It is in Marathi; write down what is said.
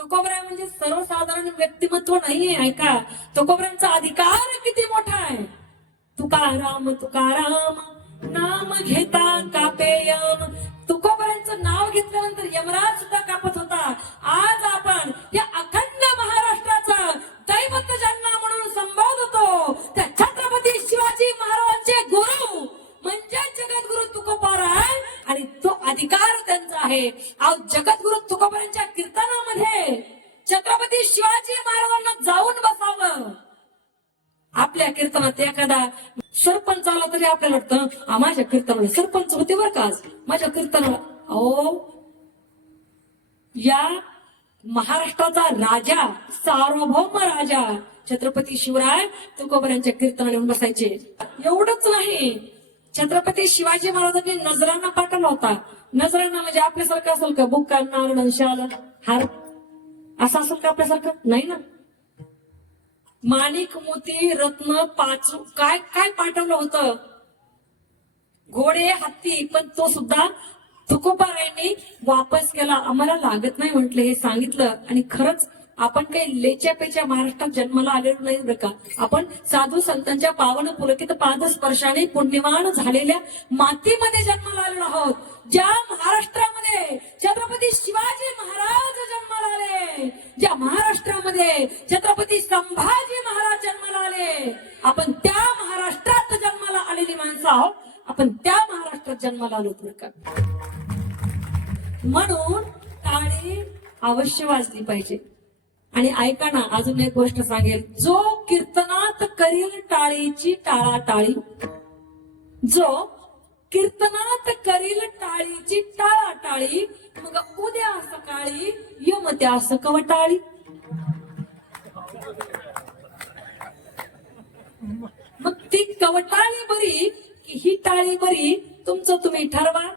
तुकोबराय म्हणजे सर्वसाधारण व्यक्तिमत्व नाहीये ऐका. तुकोबरांचा अधिकार किती मोठा आहे? तुकाराम तुकाराम नाम घेता कापेयम तुकोबऱ्यांचं नाव घेतल्यानंतर यमराज सुद्धा कापत होता. आज आपण या अखंड महाराष्ट्राचा दैवत जन्म म्हणून संबोधतो त्या छत्रपती शिवाजी महाराजांचे गुरु म्हणजे जगद्गुरु तुकोबाराय आणि तो अधिकार त्यांचा आहे. आज जगद्गुरु तुकोबांच्या कीर्तनामध्ये छत्रपती शिवाजी महाराजांना जाऊन बसावं. आपल्या कीर्तनात एखादा सरपंच आला तरी आपल्याला वाटतं माझ्या कीर्तनाला सरपंच होते बरं का माझ्या कीर्तनाला अहो या महाराष्ट्राचा राजा सार्वभौम राजा छत्रपती शिवराय तुकोबऱ्यांच्या कीर्तनाला येऊन बसायचे. एवढंच नाही. छत्रपती शिवाजी महाराजांनी नजरांना पाठवला होता. नजरांना म्हणजे आपल्यासारखं असेल का? बुक्का नारळ शाल हार. असं असेल का आपल्यासारखं? नाही ना. माणिक मोती रत्न पाच काय काय पाठवलं होतं? घोडे हत्ती पण तो सुद्धा तुकोबारायांनी वापस केला. आम्हाला लागत नाही म्हटलं हे सांगितलं. आणि खरंच आपण काही लेच्या पेच्या महाराष्ट्रात जन्माला आलेलो नाही बरं का? आपण साधू संतांच्या पावन पुलकित पादस्पर्शाने पुण्यवान झालेल्या मातीमध्ये जन्माला आलेलो आहोत. ज्या महाराष्ट्रामध्ये छत्रपती शिवाजी महाराज जन्माला आले. ज्या महाराष्ट्रामध्ये छत्रपती संभाजी महाराज जन्माला आले. आपण त्या महाराष्ट्रात जन्माला आलेली माणसं आहोत. आपण त्या महाराष्ट्रात जन्माला आलो बरं का? म्हणून टाळी अवश्य वाजली पाहिजे. आणि ऐका ना अजून एक गोष्ट सांगेल. जो कीर्तनात करील टाळीची टाळा टाळी जो कीर्तनात करील टाळीची टाळा टाळी मग उद्या सकाळी यम त्या सकवटाळी. मग ती कवटाळी बरी की ही टाळी बरी तुमचं तुम्ही ठरवा.